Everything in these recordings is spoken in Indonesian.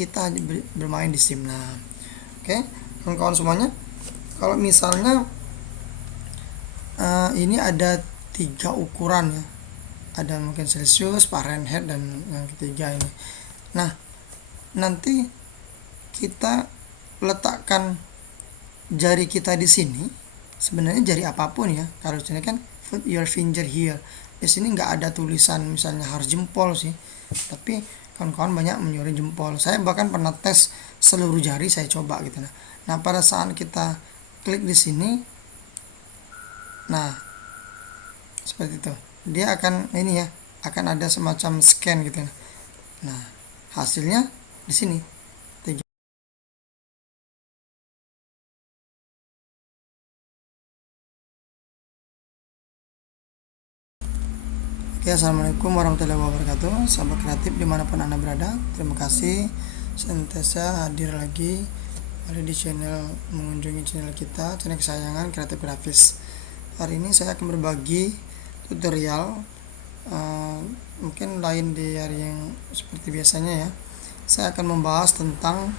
kita bermain di SIM. Nah, oke, kawan-kawan semuanya, kalau misalnya ini ada 3 ukuran ya, ada mungkin Celsius, Fahrenheit, dan yang ketiga ini. Nah, nanti kita letakkan jari kita di sini, sebenarnya jari apapun ya. Kalau sini kan put your finger here. Di sini nggak ada tulisan misalnya harus jempol sih, tapi kawan-kawan banyak menyuruh jempol. Saya bahkan pernah tes seluruh jari, saya coba gitu. Nah, pada saat kita klik di sini, nah seperti itu, dia akan ini ya, akan ada semacam scan gitu. Nah, hasilnya di sini. Oke, assalamualaikum warahmatullahi wabarakatuh, sahabat kreatif dimanapun anda berada. Terima kasih senantiasa hadir lagi di channel, mengunjungi channel kita, channel kesayangan Kreatif Grafis. Hari ini saya akan berbagi tutorial, mungkin lain di hari yang seperti biasanya ya. Saya akan membahas tentang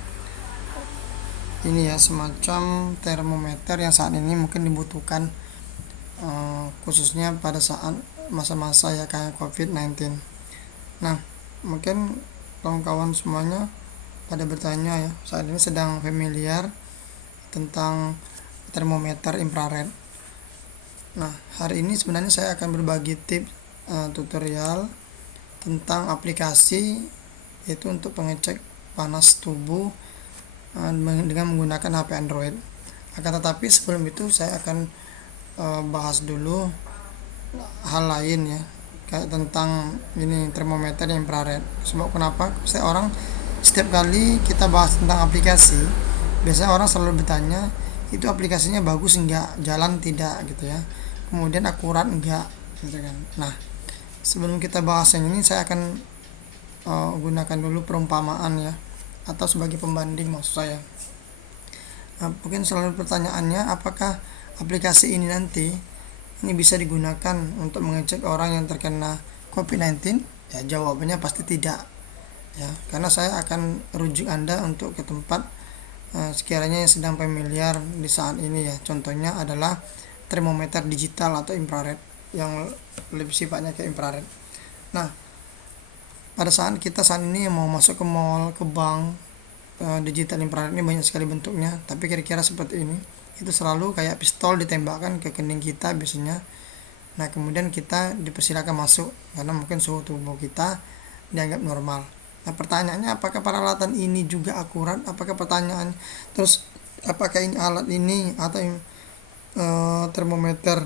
ini ya, semacam termometer yang saat ini mungkin dibutuhkan, khususnya pada saat masa-masa ya kayak COVID-19. Nah, mungkin kawan-kawan semuanya pada bertanya ya, saat ini sedang familiar tentang termometer infrared. Nah, hari ini sebenarnya saya akan berbagi tips, tutorial tentang aplikasi, yaitu untuk pengecek panas tubuh dengan menggunakan HP Android. Akan tetapi sebelum itu saya akan bahas dulu hal lain ya, kayak tentang ini termometer infrared. Sebab kenapa saya orang setiap kali kita bahas tentang aplikasi, biasanya orang selalu bertanya, itu aplikasinya bagus enggak, jalan tidak gitu ya, kemudian akurat enggak gitu kan. Nah, sebelum kita bahas yang ini, saya akan gunakan dulu perumpamaan ya, atau sebagai pembanding maksud saya. Nah, mungkin selalu pertanyaannya, apakah aplikasi ini nanti ini bisa digunakan untuk mengecek orang yang terkena COVID-19? Ya, jawabannya pasti tidak ya, karena saya akan rujuk Anda untuk ke tempat sekiranya yang sedang familiar di saat ini ya. Contohnya adalah termometer digital atau infrared, yang lebih sifatnya ke infrared. Nah, pada saat kita saat ini mau masuk ke mall, ke bank, digital infrared ini banyak sekali bentuknya, tapi kira-kira seperti ini. Itu selalu kayak pistol ditembakkan ke kening kita biasanya. Nah, kemudian kita dipersilakan masuk karena mungkin suhu tubuh kita dianggap normal. Nah, pertanyaannya, apakah peralatan ini juga akurat? Apakah apakah ini alat ini atau termometer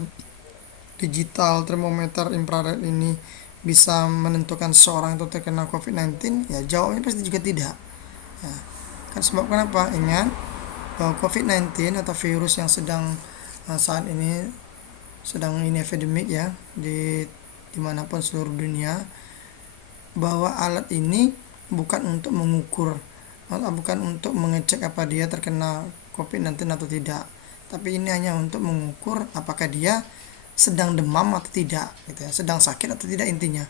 digital, termometer infrared ini bisa menentukan seorang itu terkena COVID-19? Ya, jawabnya pasti juga tidak. Ya, kan sebab kenapa? Ingat bahwa COVID-19 atau virus yang sedang saat ini sedang ini epidemik ya di dimanapun seluruh dunia, bahwa alat ini bukan untuk mengukur, bukan untuk mengecek apa dia terkena COVID-19 atau tidak, tapi ini hanya untuk mengukur apakah dia sedang demam atau tidak gitu ya, sedang sakit atau tidak intinya.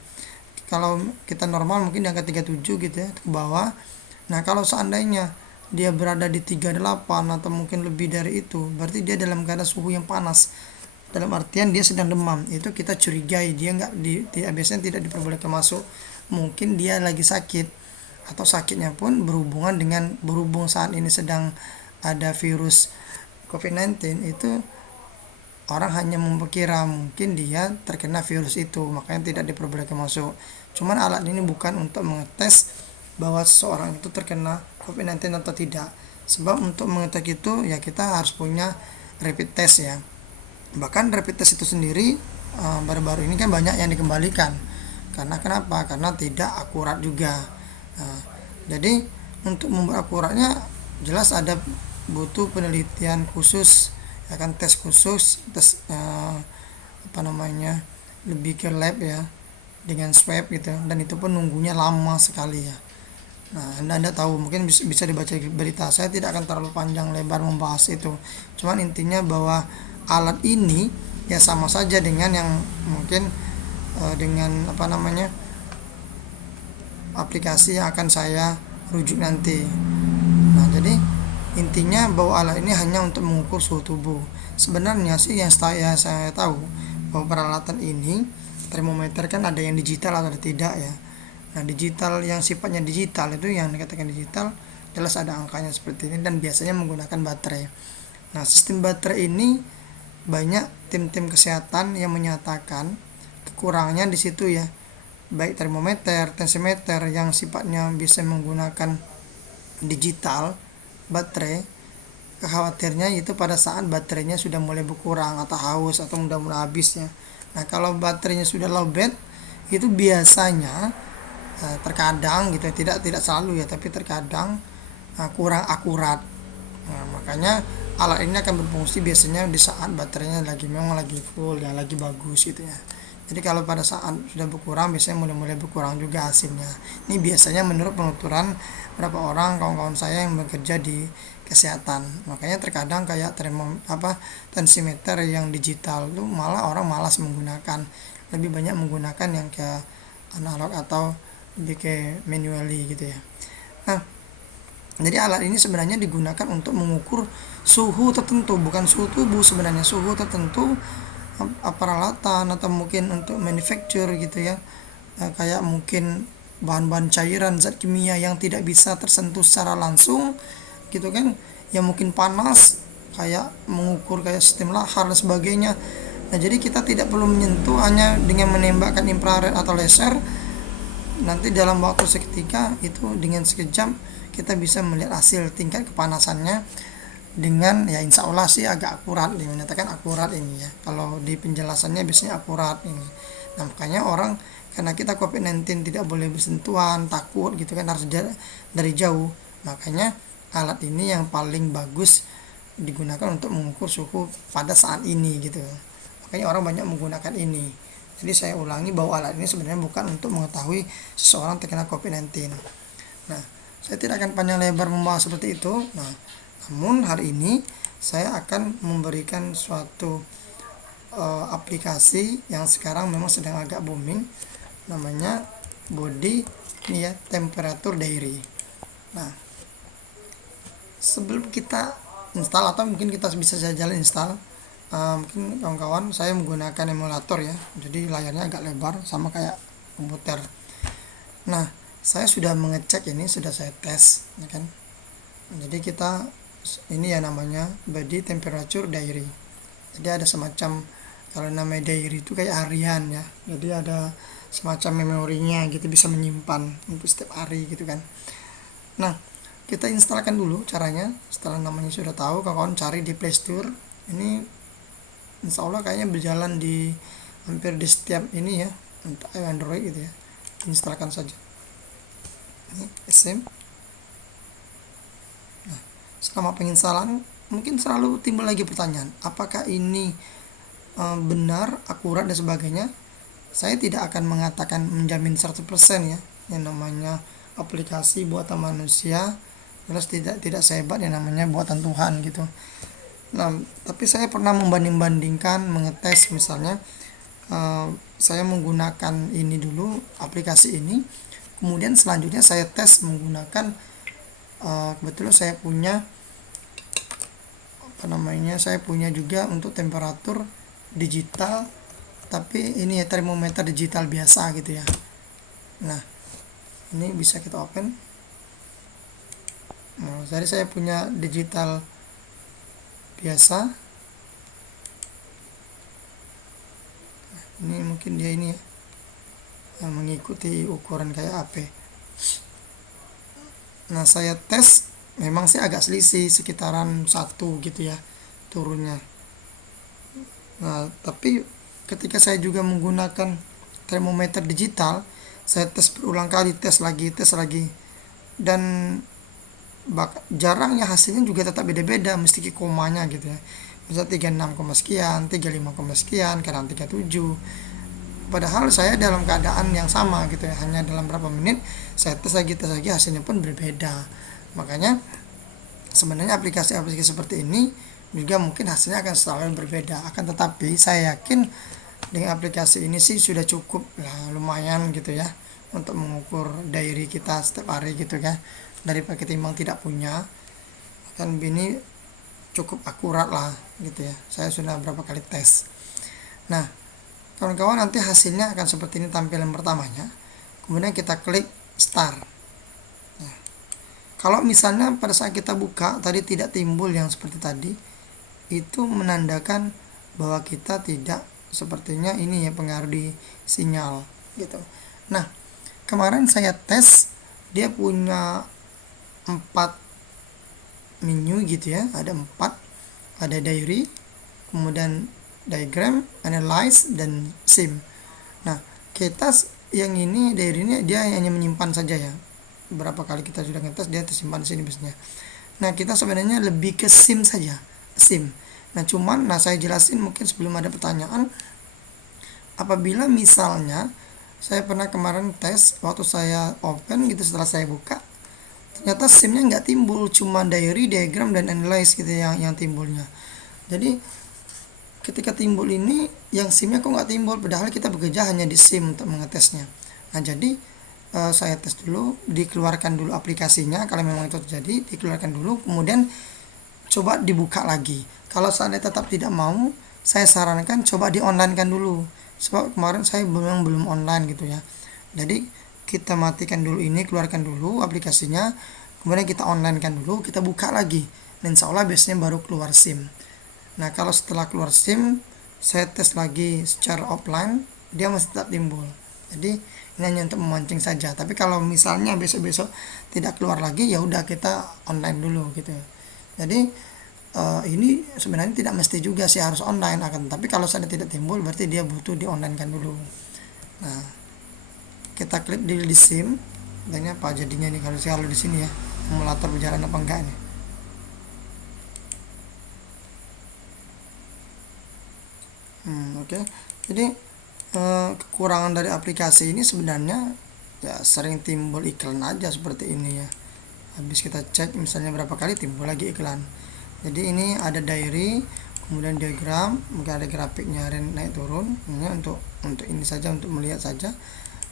Kalau kita normal mungkin di angka 37 gitu ya ke bawah. Nah, kalau seandainya dia berada di 38 atau mungkin lebih dari itu, berarti dia dalam keadaan suhu yang panas, dalam artian dia sedang demam. Itu kita curigai dia biasanya tidak diperbolehkan masuk. Mungkin dia lagi sakit, atau sakitnya pun berhubung saat ini sedang ada virus COVID-19, itu orang hanya memperkira mungkin dia terkena virus itu, makanya tidak diperbolehkan masuk. Cuman alat ini bukan untuk mengetes bahwa seseorang itu terkena COVID-19 atau tidak. Sebab untuk mengetes itu ya kita harus punya rapid test ya. Bahkan rapid test itu sendiri baru-baru ini kan banyak yang dikembalikan. Karena kenapa? Karena tidak akurat juga. Jadi untuk membuat akuratnya jelas ada butuh penelitian khusus, ya kan, tes khusus, tes lebih ke lab ya, dengan swab gitu, dan itu pun nunggunya lama sekali ya. Nah, anda tahu, mungkin bisa dibaca berita, saya tidak akan terlalu panjang lebar membahas itu. Cuman intinya bahwa alat ini ya sama saja dengan yang mungkin dengan aplikasi yang akan saya rujuk nanti. Nah, jadi intinya bahwa alat ini hanya untuk mengukur suhu tubuh. Sebenarnya sih yang saya tahu bahwa peralatan ini, termometer kan ada yang digital atau tidak ya. Nah, digital yang sifatnya digital itu, yang dikatakan digital, jelas ada angkanya seperti ini dan biasanya menggunakan baterai. Nah, sistem baterai ini banyak tim-tim kesehatan yang menyatakan kekurangannya di situ ya. Baik termometer, tensimeter yang sifatnya bisa menggunakan digital baterai, khawatirnya itu pada saat baterainya sudah mulai berkurang atau haus atau mudah mulai habis ya. Nah, kalau baterainya sudah lowbat itu biasanya terkadang gitu, tidak selalu ya, tapi terkadang kurang akurat. Nah, makanya alat ini akan berfungsi biasanya di saat baterainya memang lagi full ya, lagi bagus gitu ya. Jadi kalau pada saat sudah berkurang, biasanya mulai berkurang juga hasilnya. Ini biasanya menurut penuturan beberapa orang kawan-kawan saya yang bekerja di kesehatan. Makanya terkadang kayak tensimeter yang digital itu malah orang malas menggunakan, lebih banyak menggunakan yang ke analog atau lebih ke manually gitu ya. Nah, jadi alat ini sebenarnya digunakan untuk mengukur suhu tertentu, bukan suhu tubuh sebenarnya, suhu tertentu peralatan atau mungkin untuk manufacture gitu ya. Kayak mungkin bahan-bahan cairan, zat kimia yang tidak bisa tersentuh secara langsung gitu kan, yang mungkin panas, kayak mengukur kayak sistem lahar dan sebagainya. Nah, jadi kita tidak perlu menyentuh, hanya dengan menembakkan infrared atau laser, nanti dalam waktu seketika itu dengan sekejap kita bisa melihat hasil tingkat kepanasannya dengan ya insya Allah sih agak akurat, dinyatakan akurat ini ya. Kalau di penjelasannya biasanya akurat ini. Nah, makanya orang, karena kita COVID-19 tidak boleh bersentuhan, takut gitu kan, harus dari jauh. Makanya alat ini yang paling bagus digunakan untuk mengukur suhu pada saat ini gitu. Makanya orang banyak menggunakan ini. Jadi saya ulangi bahwa alat ini sebenarnya bukan untuk mengetahui seseorang terkena COVID-19. Nah, saya tidak akan panjang lebar membahas seperti itu. Nah, namun hari ini saya akan memberikan suatu aplikasi yang sekarang memang sedang agak booming, namanya body ini ya, temperature diary. Nah, sebelum kita install atau mungkin kita bisa jalan install, mungkin kawan-kawan, saya menggunakan emulator ya, jadi layarnya agak lebar sama kayak komputer. Nah, saya sudah mengecek ini, sudah saya tes ya kan. Jadi kita ini ya namanya body temperature diary. Jadi ada semacam, kalau namanya diary itu kayak harian ya, jadi ada semacam memorinya gitu, bisa menyimpan untuk setiap hari gitu kan. Nah, kita instalkan dulu caranya. Setelah namanya sudah tahu, kawan-kawan cari di Play Store. Ini insya Allah kayaknya berjalan di hampir di setiap ini ya, untuk Android gitu ya. Instalkan saja ini SM. Selama penginstalan mungkin selalu timbul lagi pertanyaan, apakah ini benar, akurat dan sebagainya. Saya tidak akan mengatakan menjamin 100% ya, yang namanya aplikasi buatan manusia jelas tidak sehebat yang namanya buatan Tuhan gitu. Nah, tapi saya pernah membanding-bandingkan, mengetes misalnya saya menggunakan ini dulu, aplikasi ini, kemudian selanjutnya saya tes menggunakan kebetulan saya punya saya punya juga untuk temperatur digital, tapi ini ya termometer digital biasa gitu ya. Nah, ini bisa kita open. Nah, jadi saya punya digital biasa. Ini mungkin dia ini ya, yang mengikuti ukuran kayak AP. Nah, saya tes, memang sih agak selisih sekitaran 1 gitu ya turunnya. Nah, tapi ketika saya juga menggunakan termometer digital, saya tes berulang kali, tes lagi, dan jarang ya hasilnya juga tetap beda-beda, mesti komanya gitu ya. Misal 36, sekian, 35, sekian, kadang 37. Padahal saya dalam keadaan yang sama gitu ya, hanya dalam berapa menit saya tes lagi hasilnya pun berbeda. Makanya sebenarnya aplikasi-aplikasi seperti ini juga mungkin hasilnya akan selalu berbeda. Akan tetapi saya yakin dengan aplikasi ini sih sudah cukup lah, lumayan gitu ya, untuk mengukur diary kita setiap hari gitu kan. daripada ketimbang tidak punya. Kan ini cukup akurat lah gitu ya, saya sudah berapa kali tes. Nah kawan-kawan, nanti hasilnya akan seperti ini tampilan pertamanya, kemudian kita klik start. Nah, kalau misalnya pada saat kita buka tadi tidak timbul yang seperti tadi, itu menandakan bahwa kita tidak, sepertinya ini ya pengaruh di sinyal gitu. Nah kemarin saya tes, dia punya 4 menu gitu ya, ada 4, ada diary, kemudian diagram, analyze, dan sim. Nah kita yang ini diary ini dia hanya menyimpan saja ya, berapa kali kita sudah ngetes dia tersimpan di sini biasanya. Nah kita sebenarnya lebih ke sim saja, sim. Nah cuman saya jelasin mungkin sebelum ada pertanyaan. Apabila misalnya saya pernah kemarin tes waktu saya open gitu, setelah saya buka ternyata simnya nggak timbul, cuma diary, diagram, dan analyze gitu yang timbulnya. Jadi ketika timbul ini yang simnya kok nggak timbul, padahal kita bekerja hanya di sim untuk mengetesnya. Nah jadi saya tes dulu, dikeluarkan dulu aplikasinya kalau memang itu terjadi, dikeluarkan dulu, kemudian coba dibuka lagi. Kalau seandainya tetap tidak mau, saya sarankan coba di online kan dulu, sebab kemarin saya belum online gitu ya. Jadi kita matikan dulu ini, keluarkan dulu aplikasinya, kemudian kita online kan dulu, kita buka lagi, dan insya Allah biasanya baru keluar SIM. Nah kalau setelah keluar SIM, saya tes lagi secara offline, dia masih tetap timbul. Jadi ini hanya untuk memancing saja. Tapi kalau misalnya besok-besok tidak keluar lagi, ya udah kita online dulu gitu. Jadi ini sebenarnya tidak mesti juga sih harus online, akan tapi kalau saya tidak timbul berarti dia butuh di online kan dulu. Nah kita klik di SIM, dan apa jadinya nih kalau di sini ya, emulator berjalan apa enggak nih. Oke. Jadi kekurangan dari aplikasi ini sebenarnya ya sering timbul iklan aja seperti ini ya. Habis kita cek misalnya berapa kali timbul lagi iklan. Jadi ini ada diary, kemudian diagram, mungkin ada grafiknya naik turun. Ini untuk ini saja, untuk melihat saja.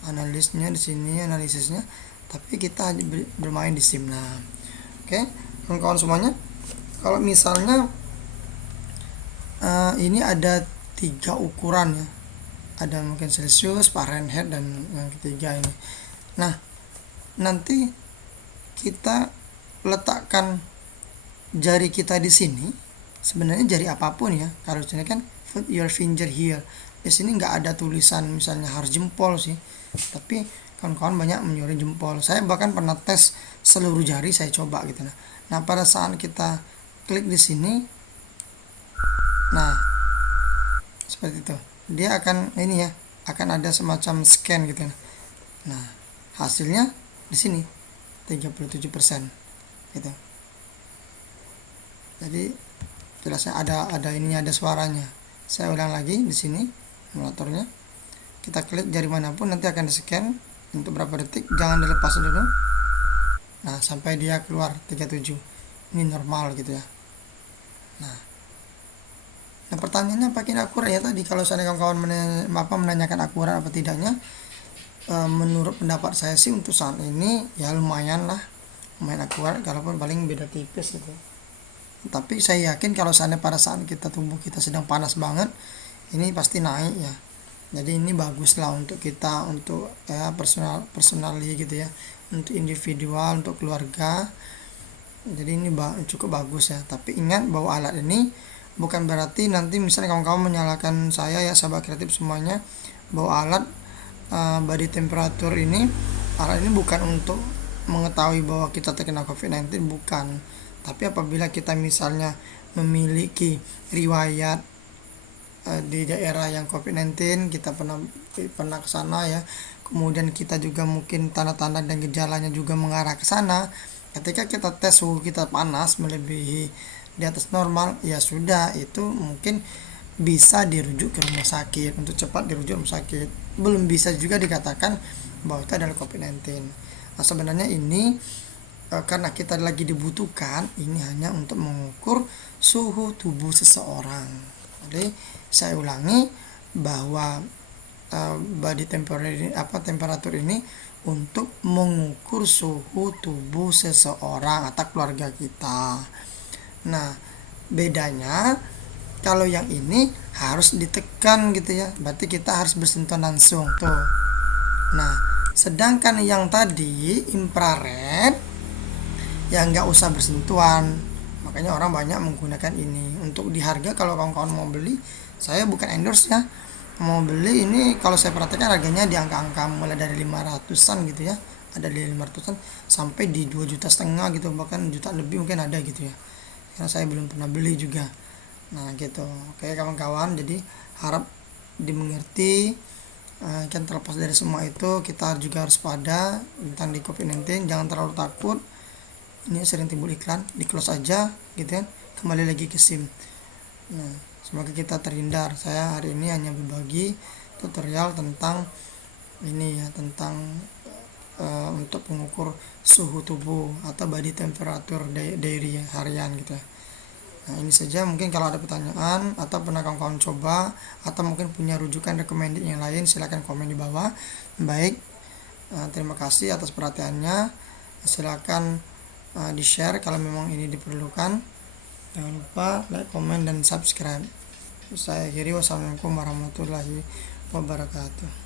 Analisnya di sini, analisisnya, tapi kita bermain di sim. Nah oke kawan-kawan semuanya, kalau misalnya ini ada 3 ukuran ya, ada mungkin Celsius, Fahrenheit, dan yang ketiga ini. Nah nanti kita letakkan jari kita di sini, sebenarnya jari apapun ya, kalau sini kan put your finger here, di sini nggak ada tulisan misalnya harus jempol sih, tapi kawan-kawan banyak menyuruh jempol. Saya bahkan pernah tes seluruh jari saya coba gitu. Nah pada saat kita klik di sini, nah seperti itu, dia akan ini ya, akan ada semacam scan gitu. Nah hasilnya di sini 37% gitu. Jadi jelasnya ada ininya, ada suaranya. Saya ulang lagi di sini emulatornya. Kita klik jari manapun nanti akan di scan untuk berapa detik, jangan dilepas dulu. Nah sampai dia keluar 37, ini normal gitu ya. Nah pertanyaannya pakai akurat ya tadi, kalau saya kawan-kawan menanyakan akurat apa tidaknya, menurut pendapat saya sih untuk saat ini ya lumayan akurat, kalaupun paling beda tipis gitu. Tapi saya yakin kalau pada saat tubuh kita sedang panas banget, ini pasti naik ya. Jadi ini bagus lah untuk kita, untuk personally gitu ya, untuk individual, untuk keluarga. Jadi ini cukup bagus ya. Tapi ingat bahwa alat ini bukan berarti nanti misalnya kawan-kawan menyalahkan saya ya, sahabat kreatif semuanya, bahwa alat body temperature ini, alat ini bukan untuk mengetahui bahwa kita terkena COVID-19, bukan. Tapi apabila kita misalnya memiliki riwayat di daerah yang COVID-19, kita pernah ke sana ya, kemudian kita juga mungkin tanda-tanda dan gejalanya juga mengarah ke sana, ketika kita tes suhu kita panas melebihi di atas normal, ya sudah, itu mungkin bisa dirujuk ke rumah sakit, untuk cepat dirujuk ke rumah sakit. Belum bisa juga dikatakan bahwa itu adalah COVID-19. Nah sebenarnya ini karena kita lagi dibutuhkan, ini hanya untuk mengukur suhu tubuh seseorang. Jadi saya ulangi bahwa body temperature ini untuk mengukur suhu tubuh seseorang atau keluarga kita. Nah, bedanya kalau yang ini harus ditekan gitu ya, berarti kita harus bersentuhan langsung tuh. Nah, sedangkan yang tadi infrared ya nggak usah bersentuhan, makanya orang banyak menggunakan ini. Untuk di harga, kalau kawan-kawan mau beli, saya bukan endorse ya, mau beli ini kalau saya perhatikan harganya di angka-angka mulai dari 500-an gitu ya, ada di 500-an sampai di 2,5 juta gitu, bahkan juta lebih mungkin ada gitu ya, karena saya belum pernah beli juga. Nah gitu, oke kawan-kawan, jadi harap dimengerti. Kan terlepas dari semua itu, kita juga harus pada tentang di COVID-19, jangan terlalu takut. Ini sering timbul iklan, di close aja gitu kan, kembali lagi ke SIM. Nah, semoga kita terhindar. Saya hari ini hanya berbagi tutorial tentang ini ya, tentang untuk mengukur suhu tubuh atau body temperature daily harian gitu ya. Nah, ini saja. Mungkin kalau ada pertanyaan atau pernah kawan-kawan coba atau mungkin punya rujukan recommended yang lain, silakan komen di bawah. Baik, terima kasih atas perhatiannya. Silakan di-share kalau memang ini diperlukan. Jangan lupa like, komen, dan subscribe. Saya akhiri, wassalamualaikum warahmatullahi wabarakatuh.